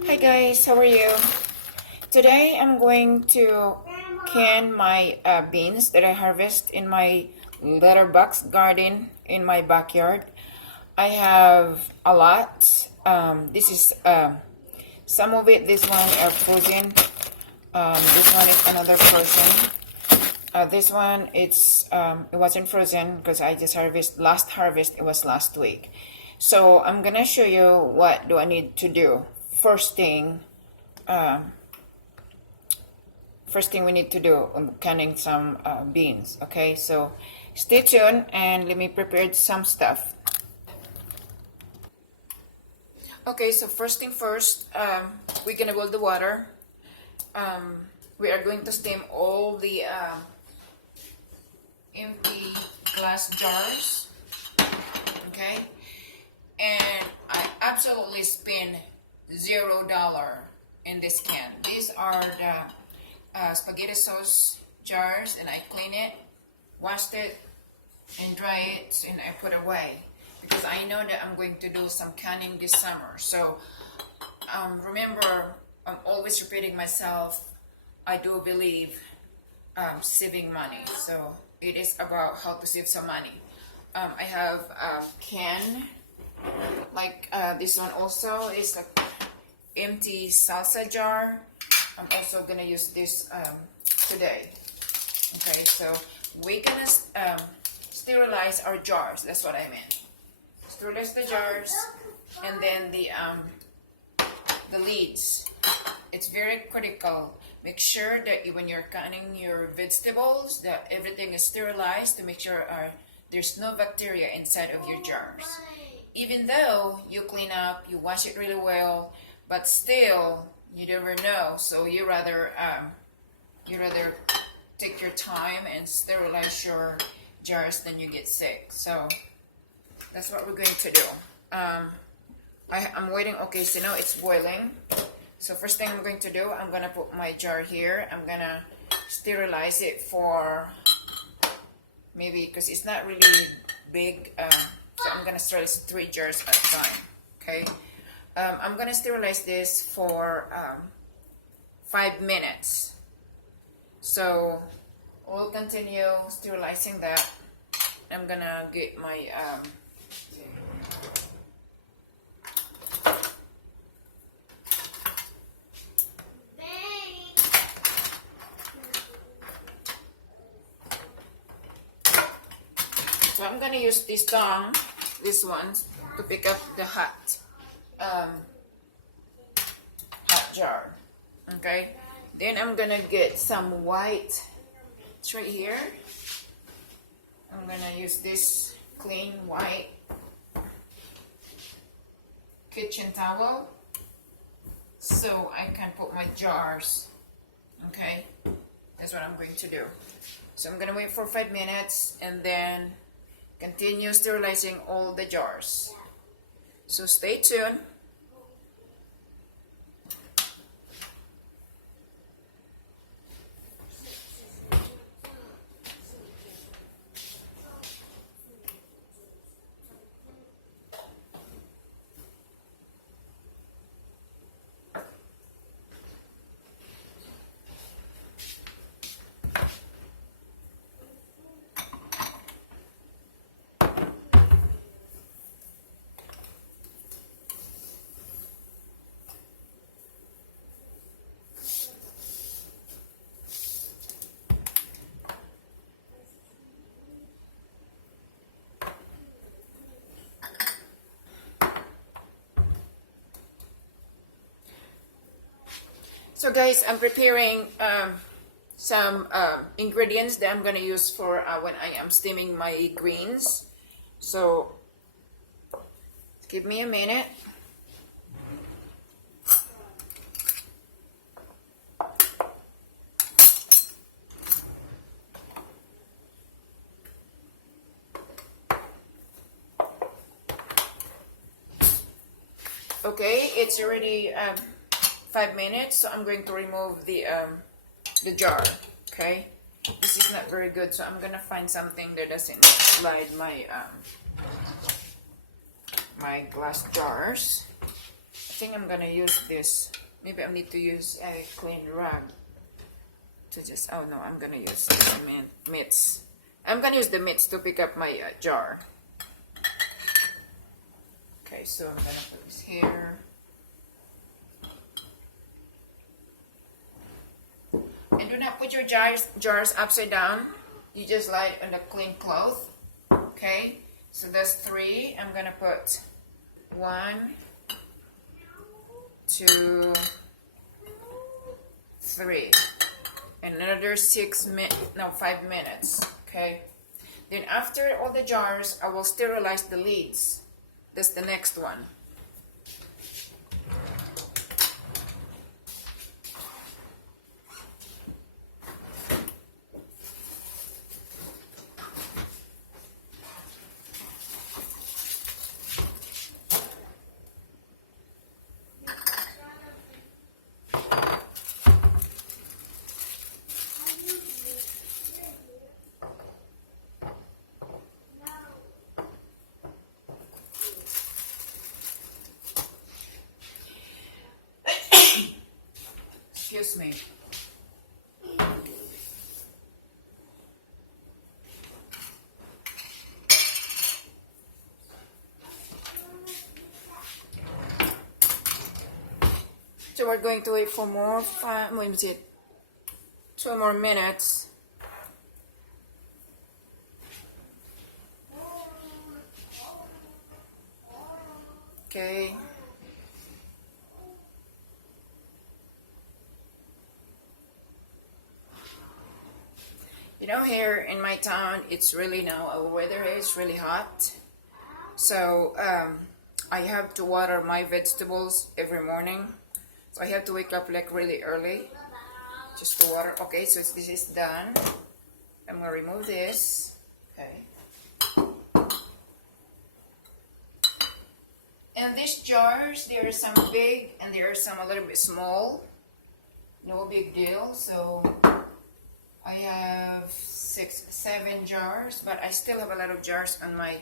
Hi guys, how are you? Today I'm going to can my beans that I harvest in my letterbox garden in my backyard. I have a lot. This is some of it. This one are frozen. This one is another frozen. This one it wasn't frozen because I just last harvest it was last week. So I'm gonna show you what do I need to do. Um, first thing we need to do canning some beans. Okay, so stay tuned and let me prepare some stuff. Okay, so first thing first, we're gonna boil the water. We are going to steam all the empty glass jars. Okay, and I absolutely spend $0 in this can. These are the spaghetti sauce jars, and I clean it, washed it, and dry it, and I put away because I know that I'm going to do some canning this summer. So remember, I'm always repeating myself. I do believe saving money, so it is about how to save some money. I have a can like this one also is a empty salsa jar. I'm also gonna use this today. Okay, so we're gonna sterilize our jars. That's what I meant. Sterilize the jars, and then the lids. It's very critical. Make sure that when you're canning your vegetables, that everything is sterilized to make sure there's no bacteria inside of your jars. Even though you clean up, you wash it really well, but still you never know. So you rather take your time and sterilize your jars than you get sick. So that's what we're going to do. I'm waiting. Okay, so now it's boiling. So first thing I'm going to do, I'm gonna put my jar here. I'm gonna sterilize it for maybe because it's not really big. So I'm gonna sterilize 3 jars at a time. Okay. I'm gonna sterilize this for 5 minutes. So we'll continue sterilizing that. I'm gonna get my so I'm gonna use this tongue, this one, to pick up the hot jar. Okay, then I'm gonna get some white. It's right here. I'm gonna use this clean white kitchen towel so I can put my jars. Okay, that's what I'm going to do. So I'm gonna wait for 5 minutes and then continue sterilizing all the jars. So stay tuned. So guys, I'm preparing some ingredients that I'm going to use for when I am steaming my greens. So give me a minute. Okay, it's already 5 minutes, so I'm going to remove the jar. Okay, this is not very good, so I'm gonna find something that doesn't slide my my glass jars. I think I'm gonna use this. Maybe I need to use a clean rag to just, oh no, I'm gonna use this mitts. I'm gonna use the mitts to pick up my jar. Okay, so I'm gonna put this here. And do not put your jars upside down. You just lie it on a clean cloth. Okay, so that's 3. I'm gonna put 1, 2, 3, and another 5 minutes. Okay, then after all the jars, I will sterilize the lids. That's the next one. Excuse me. So we're going to wait for more 2 more minutes. Okay. You know, here in my town, it's really now, our weather is really hot. So I have to water my vegetables every morning. So I have to wake up like really early just to water. Okay, so this is done. I'm gonna remove this. Okay. And these jars, there are some big and there are some a little bit small. No big deal. So I have 6, 7 jars, but I still have a lot of jars on my,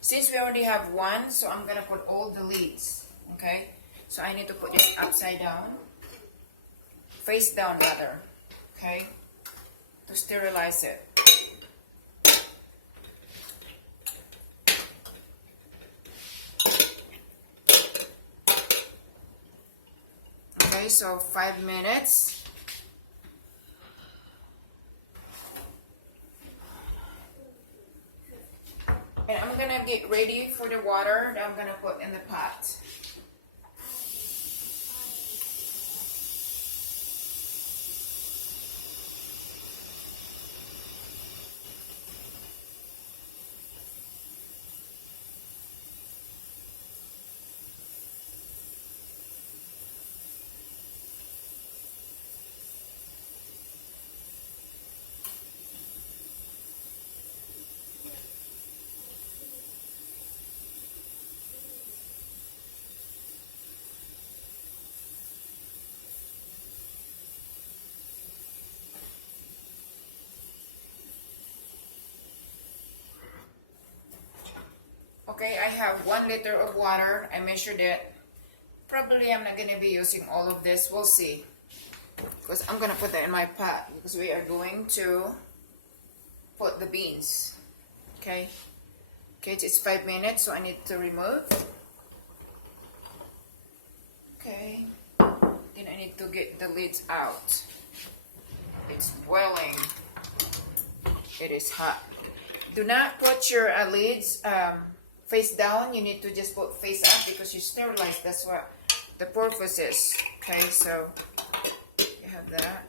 since we already have 1, so I'm gonna put all the lids, okay? So I need to put this upside down, face down rather, okay? To sterilize it. Okay, so 5 minutes. And I'm gonna get ready for the water that I'm gonna put in the pot. Okay, I have 1 liter of water. I measured it. Probably I'm not gonna be using all of this. We'll see. Because I'm gonna put that in my pot because we are going to put the beans. Okay. Okay, it's 5 minutes, so I need to remove. Okay. Then I need to get the lids out. It's boiling. It is hot. Do not put your lids face down. You need to just put face up because you sterilize. That's what the purpose is. Okay, so you have that.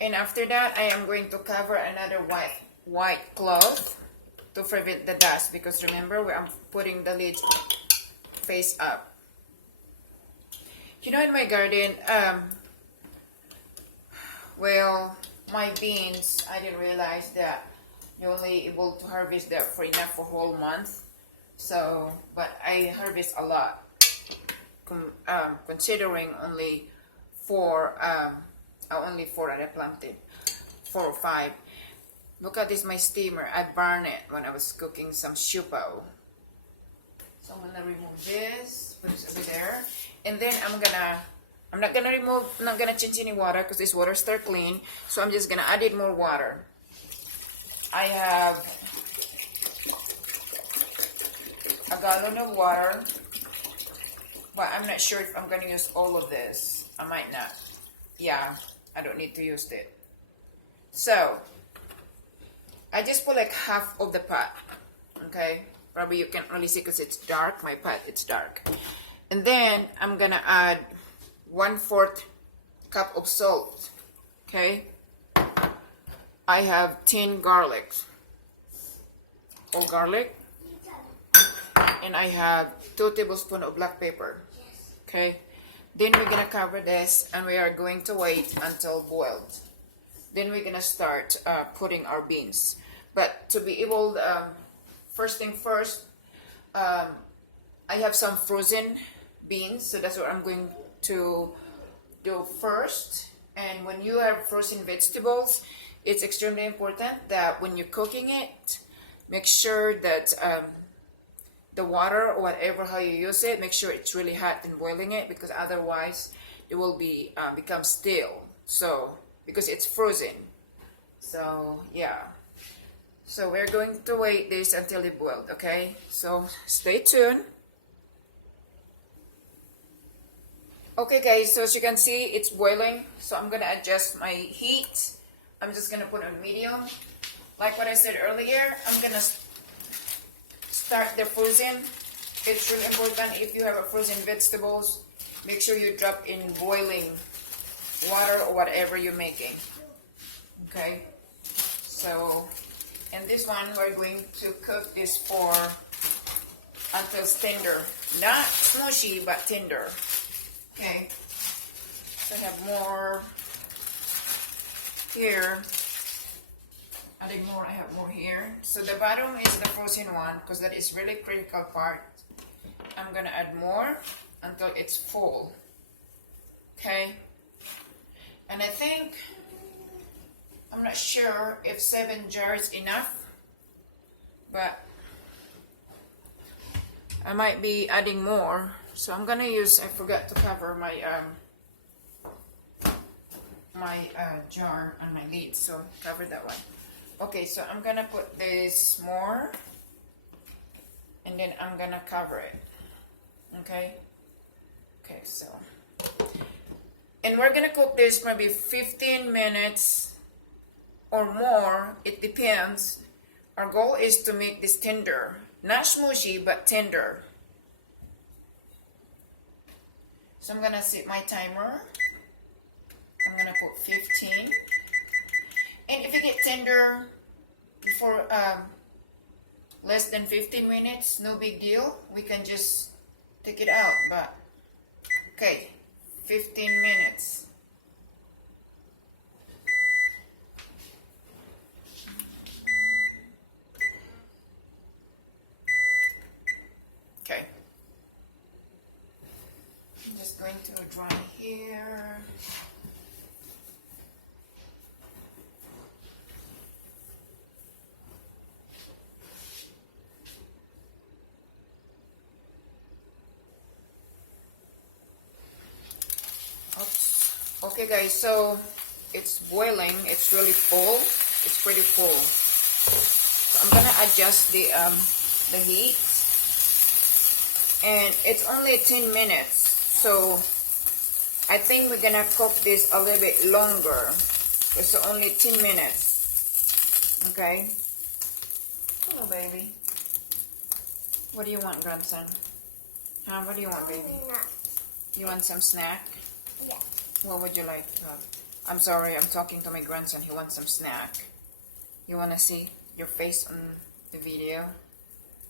And after that, I am going to cover another white cloth to prevent the dust because remember, I'm putting the lid face up. You know, in my garden, well, my beans, I didn't realize that you're only able to harvest that for enough for a whole month. So, but I harvest a lot, considering only 4 that I planted. 4 or 5. Look at this, my steamer. I burned it when I was cooking some shupo. So I'm gonna remove this, put it over there, and then I'm not gonna change any water because this water start clean. So I'm just gonna add it more water. I have a gallon of water, but I'm not sure if I'm gonna use all of this. I might not. Yeah, I don't need to use it. So I just put like half of the pot. Okay, probably you can't really see because it's dark. My pot, it's dark. And then I'm gonna add 1/4 cup of salt. Okay, I have 10 garlic, whole garlic, and I have 2 tablespoons of black pepper. Okay, then we're gonna cover this and we are going to wait until boiled. Then we're gonna start putting our beans. But to be able, first thing first, I have some frozen beans, so that's what I'm going to do first. And when you have frozen vegetables, it's extremely important that when you're cooking it, make sure that the water or whatever how you use it, make sure it's really hot and boiling it, because otherwise it will be become stale. So because it's frozen. So yeah. So we're going to wait this until it boiled. Okay. So stay tuned. Okay guys, so as you can see, it's boiling. So I'm gonna adjust my heat. I'm just gonna put on medium. Like what I said earlier, I'm gonna start the frozen. It's really important if you have a frozen vegetables, make sure you drop in boiling water or whatever you're making. Okay, so and this one we're going to cook this for until it's tender, not smushy but tender. Okay, so I have more here. Adding more, I have more here. So the bottom is the frozen one because that is really critical part. I'm gonna add more until it's full. Okay, and I think, I'm not sure if 7 jars enough, but I might be adding more. So I'm gonna use, I forgot to cover my jar on my lid, so cover that one. Okay, so I'm gonna put this more, and then I'm gonna cover it. Okay, okay, so, and we're gonna cook this maybe 15 minutes or more, it depends. Our goal is to make this tender, not smushy but tender. So I'm gonna set my timer. I'm gonna put 15. And if you get tender before less than 15 minutes, no big deal. We can just take it out. But okay, 15 minutes. Okay. I'm just going to dry here. Okay guys, so it's boiling, it's really full, it's pretty full. So I'm gonna adjust the heat, and it's only 10 minutes, so I think we're gonna cook this a little bit longer. It's only 10 minutes. Okay. Hello baby. What do you want, grandson? Huh? What do you want, baby? You want some snack? What would you like to have? I'm sorry, I'm talking to my grandson. He wants some snack. You want to see your face on the video?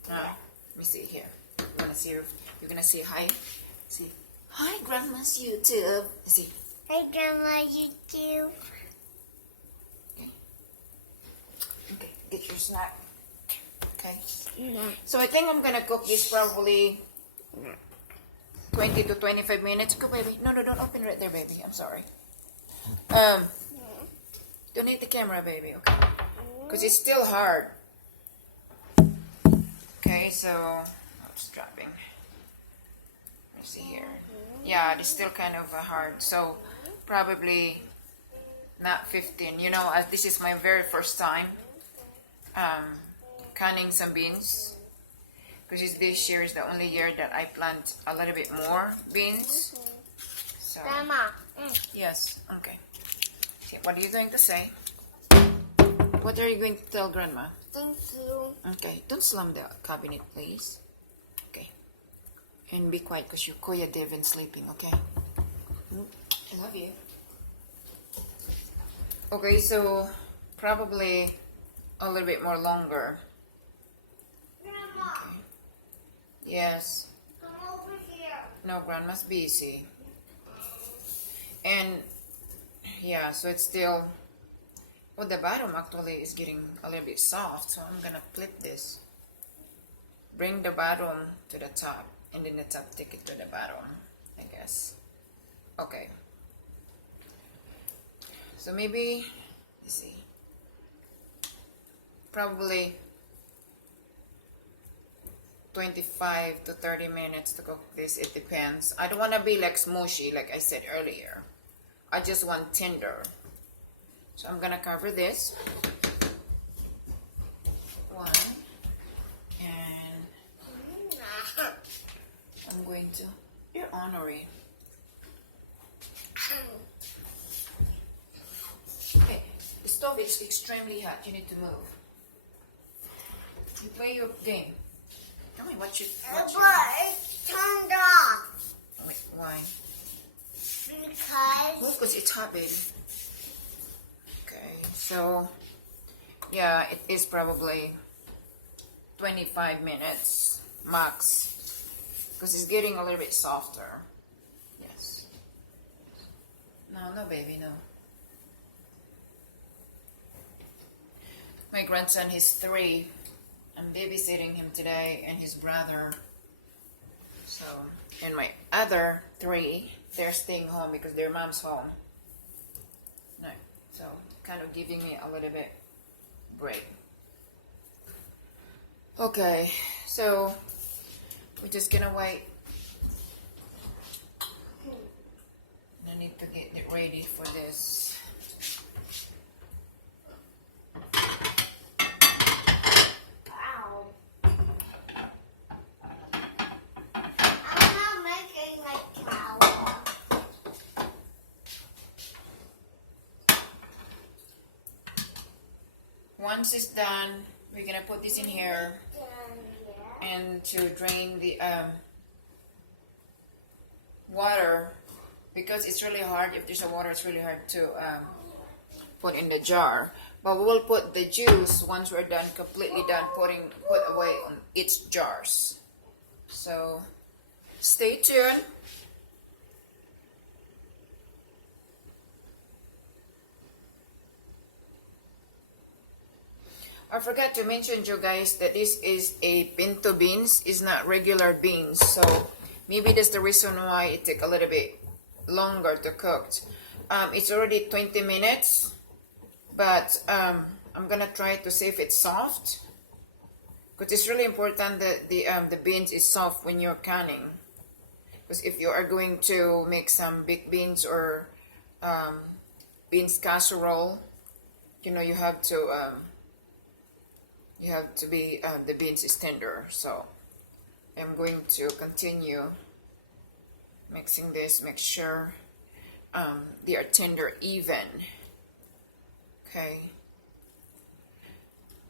Let me see here. You want to see you're going to say hi? See. Hi, Grandma's YouTube. See. Hi, Grandma YouTube. Okay. Okay, get your snack. Okay. Yeah. So I think I'm going to cook this probably 20 to 25 minutes. Go, baby. No, don't open right there, baby. I'm sorry. Don't hit the camera, baby, okay? Because it's still hard. Okay, so it's dropping. Let's see here. Yeah, it's still kind of hard. So probably not 15. You know, as this is my very first time canning some beans. Because this year is the only year that I plant a little bit more beans. So, Grandma. yes, okay. See, what are you going to say? What are you going to tell Grandma? Thank you. Okay, don't slam the cabinet, please. Okay. And be quiet because you're Koya Devin sleeping, okay? I love you. Okay, so probably a little bit more longer. Grandma, Okay. Yes. come over here. No, Grandma's busy. And yeah, so it's still, well, the bottom actually is getting a little bit soft, so I'm gonna flip this. Bring the bottom to the top, and then the top take it to the bottom, I guess. Okay. So maybe, let's see, probably 25 to 30 minutes to cook this. It depends. I don't want to be like smushy, like I said earlier. I just want tender. So I'm gonna cover this. One. And I'm going to, you're ornery. Okay, the stove is extremely hot. You need to move. You play your game. Tell me what you. But it's turned off. Wait, why? Because Move because it's hot, baby. Okay, so yeah, it is probably 25 minutes max because it's getting a little bit softer. Yes. No, baby, no. My grandson, he's 3. I'm babysitting him today, and his brother. So, and my other 3, they're staying home because their mom's home. No, so kind of giving me a little bit break. Okay, so we're just gonna wait. I need to get it ready for this. wow. I'm not making like flour. Once it's done, we're gonna put this in here and to drain the water, because it's really hard. If there's a water, it's really hard to put in the jar. But we will put the juice once we're done, completely done put away on its jars. So stay tuned. I forgot to mention you guys that this is a pinto beans, is not regular beans. So maybe that's the reason why it take a little bit longer to cook. It's already 20 minutes, but I'm gonna try to see if it's soft, because it's really important that the beans is soft when you're canning. Because if you are going to make some big beans or beans casserole, you know, you have to be the beans is tender. So I'm going to continue mixing this, make sure they are tender even. Okay,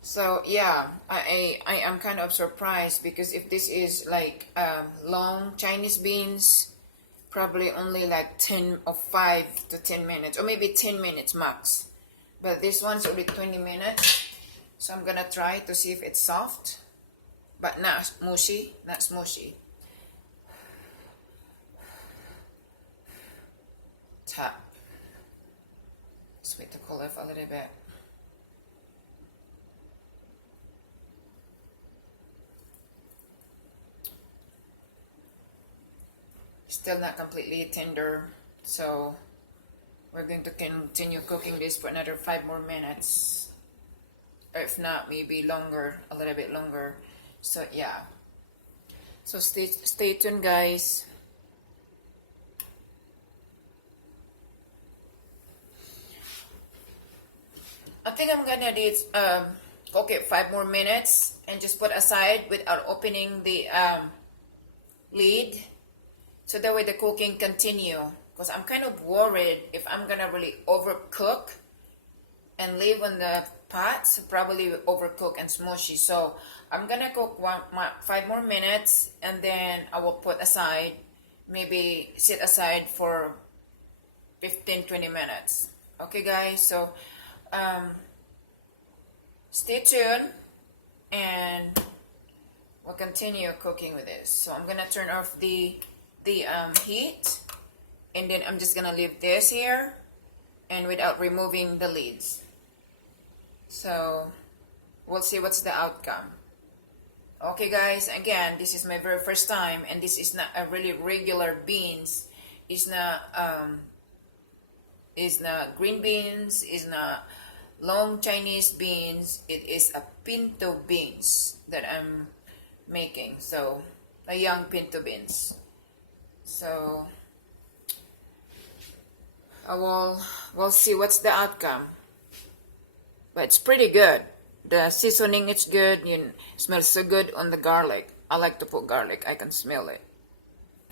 so yeah, I am kind of surprised, because if this is like long Chinese beans, probably only like 5 to 10 minutes, or maybe 10 minutes max, but this one's only 20 minutes. So I'm gonna try to see if it's soft, but not mushy, Tap. Let's wait to cool off a little bit. Still not completely tender, so We're going to continue cooking this for another 5 more minutes. Or if not, maybe longer, a little bit longer. So yeah. So stay tuned, guys. I think I'm gonna cook it 5 more minutes and just put aside without opening the lid, so that way the cooking continue. Because I'm kind of worried if I'm gonna really overcook and leave on the pot, so probably overcook and smushy. So I'm gonna cook 5 more minutes, and then I will put aside, maybe sit aside for 15-20 minutes. Okay, guys, so stay tuned and we'll continue cooking with this. So I'm gonna turn off the heat, and then I'm just gonna leave this here and without removing the lids. So we'll see what's the outcome. Okay, guys, again, this is my very first time, and this is not a really regular beans. It's not green beans, it's not long Chinese beans. It is a pinto beans that I'm making. So a young pinto beans. So we'll see what's the outcome. But it's pretty good. The seasoning is good. It smells so good on the garlic. I like to put garlic. I can smell it.